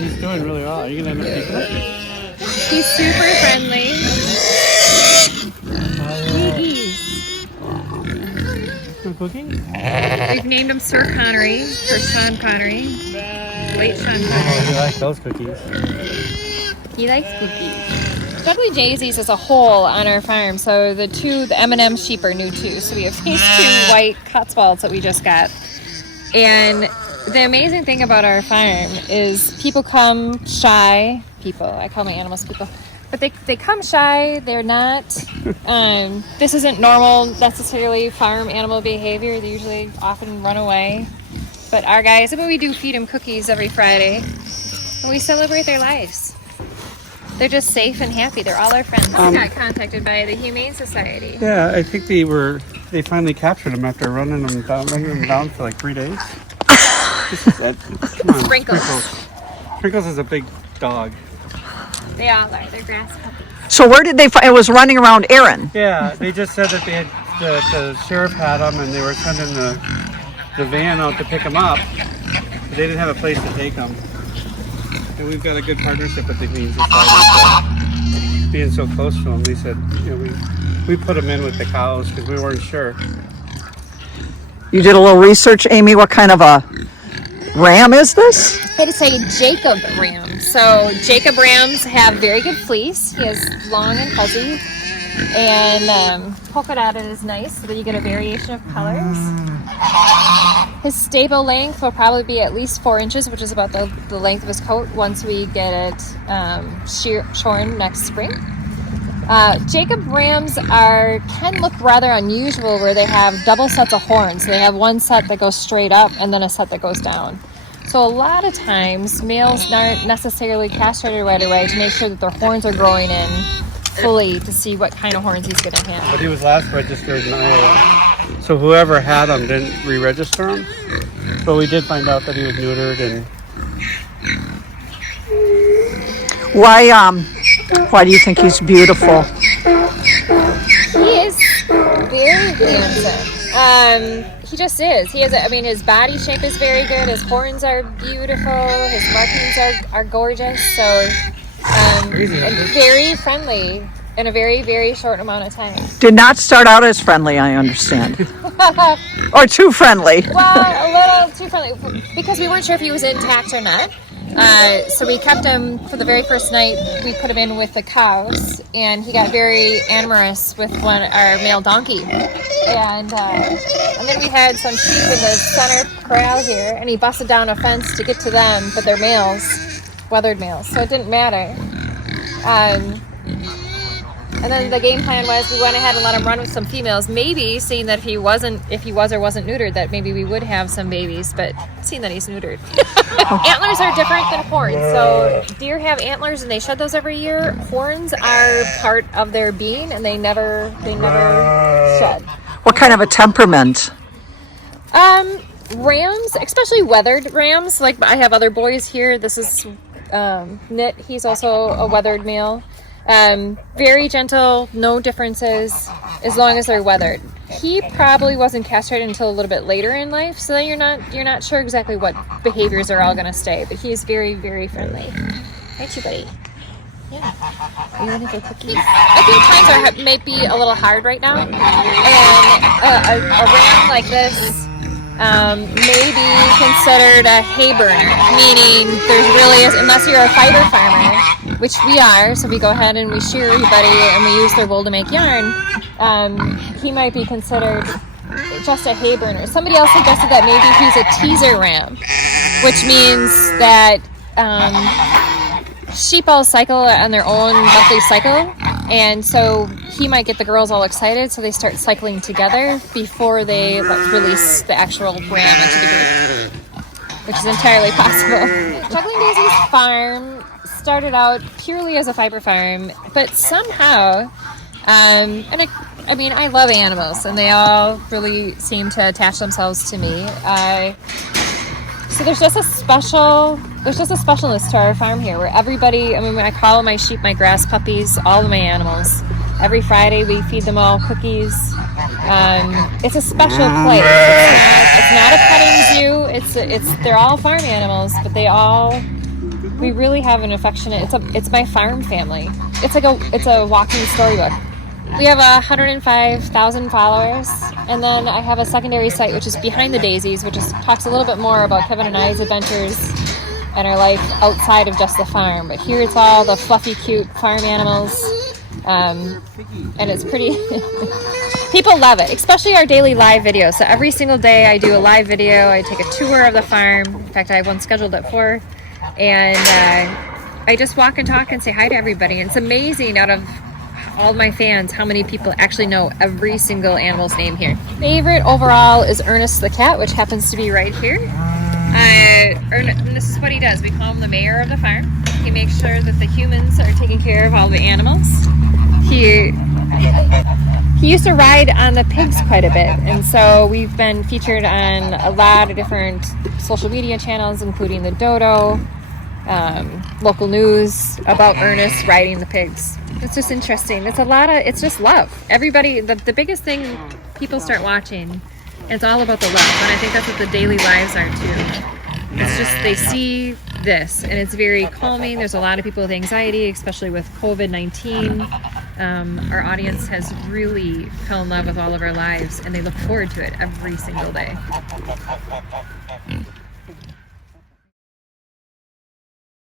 He's doing really well. Are you gonna end up picking him? He's super friendly. Cookie? We've named him Sir Connery for Sean Connery. Late Sean Connery. Oh, he likes those cookies. He likes cookies. Juggling Daisies is a whole on our farm. So the M&M sheep are new too. So we have these 2 white Cotswolds that we just got. And the amazing thing about our farm is people come shy. I call my animals people. But they come shy. They're not, this isn't normal necessarily farm animal behavior. They usually often run away. But our guys, we do feed them cookies every Friday. And we celebrate their lives. They're just safe and happy. They're all our friends. We got contacted by the Humane Society. Yeah, I think they finally captured them after running them down for like 3 days. Come on, Sprinkles. Sprinkles is a big dog. They all are. They're grass puppies. So where did they find? It was running around Aaron. Yeah, they just said that they had the sheriff had them and they were sending the van out to pick them up. But they didn't have a place to take them. And we've got a good partnership with the Humane Society. Being so close to them, they said, we put them in with the cows because we weren't sure. You did a little research, Amy. What kind of a ram is this? It's a Jacob ram. So Jacob rams have very good fleece. He has long and fuzzy, and polka dotted is nice so that you get a variation of colors. His stable length will probably be at least 4 inches, which is about the length of his coat once we get it shorn next spring. Jacob rams can look rather unusual where they have double sets of horns. They have one set that goes straight up and then a set that goes down. So a lot of times males aren't necessarily castrated right away to make sure that their horns are growing in fully to see what kind of horns he's going to have. But he was last registered in Iowa. So whoever had him didn't re-register him. But we did find out that he was neutered and... Why do you think he's beautiful? He is very handsome. He just is. His body shape is very good. His horns are beautiful. His markings are gorgeous. So, and very friendly in a very, very short amount of time. Did not start out as friendly, I understand. Or too friendly. Well, a little too friendly because we weren't sure if he was intact or not. So we kept him for the very first night. We put him in with the cows, and he got very amorous with our male donkey. And then we had some sheep in the center corral here, and he busted down a fence to get to them, but they're males, weathered males, so it didn't matter. And then the game plan was we went ahead and let him run with some females. Maybe seeing that if he was or wasn't neutered, that maybe we would have some babies. But seeing that he's neutered, antlers are different than horns. So deer have antlers and they shed those every year. Horns are part of their being and they never shed. What kind of a temperament? Rams, especially weathered rams. Like I have other boys here. This is Knit. He's also a weathered male. Very gentle, no differences as long as they're weathered. He probably wasn't castrated until a little bit later in life, so then you're not sure exactly what behaviors are all going to stay, but he is very, very friendly. Hi, you buddy. Yeah. Are you ready for cookies? I think times might be a little hard right now, and a ram like this may be considered a hay burner, meaning there's really, unless you're a fiber farmer, which we are, so we go ahead and we shear everybody and we use their wool to make yarn, he might be considered just a hay burner. Somebody else suggested that maybe he's a teaser ram, which means that sheep all cycle on their own monthly cycle, and so he might get the girls all excited, so they start cycling together before they release the actual ram into the group, which is entirely possible. Juggling Daisies farm started out purely as a fiber farm, but somehow, I love animals, and they all really seem to attach themselves to me. So there's just a specialness to our farm here, where everybody, I call my sheep my grass puppies, all of my animals. Every Friday we feed them all cookies. It's a special place. It's not a petting zoo. They're all farm animals, but we really have an affectionate. It's my farm family. It's a walking storybook. We have 105,000 followers, and then I have a secondary site which is Behind the Daisies, which talks a little bit more about Kevin and I's adventures and our life outside of just the farm. But here it's all the fluffy, cute farm animals, and it's pretty. People love it, especially our daily live videos. So every single day I do a live video. I take a tour of the farm. In fact, I have one scheduled at 4, and I just walk and talk and say hi to everybody. And it's amazing, out of all my fans, how many people actually know every single animal's name here. Favorite overall is Ernest the cat, which happens to be right here. And this is what he does. We call him the mayor of the farm. He makes sure that the humans are taking care of all the animals. He used to ride on the pigs quite a bit, and so we've been featured on a lot of different social media channels, including the Dodo, local news about Ernest riding the pigs. It's just interesting. It's just love. Everybody, the biggest thing, people start watching, it's all about the love. And I think that's what the daily lives are too. It's just, they see this and it's very calming. There's a lot of people with anxiety, especially with COVID-19. Our audience has really fell in love with all of our lives, and they look forward to it every single day.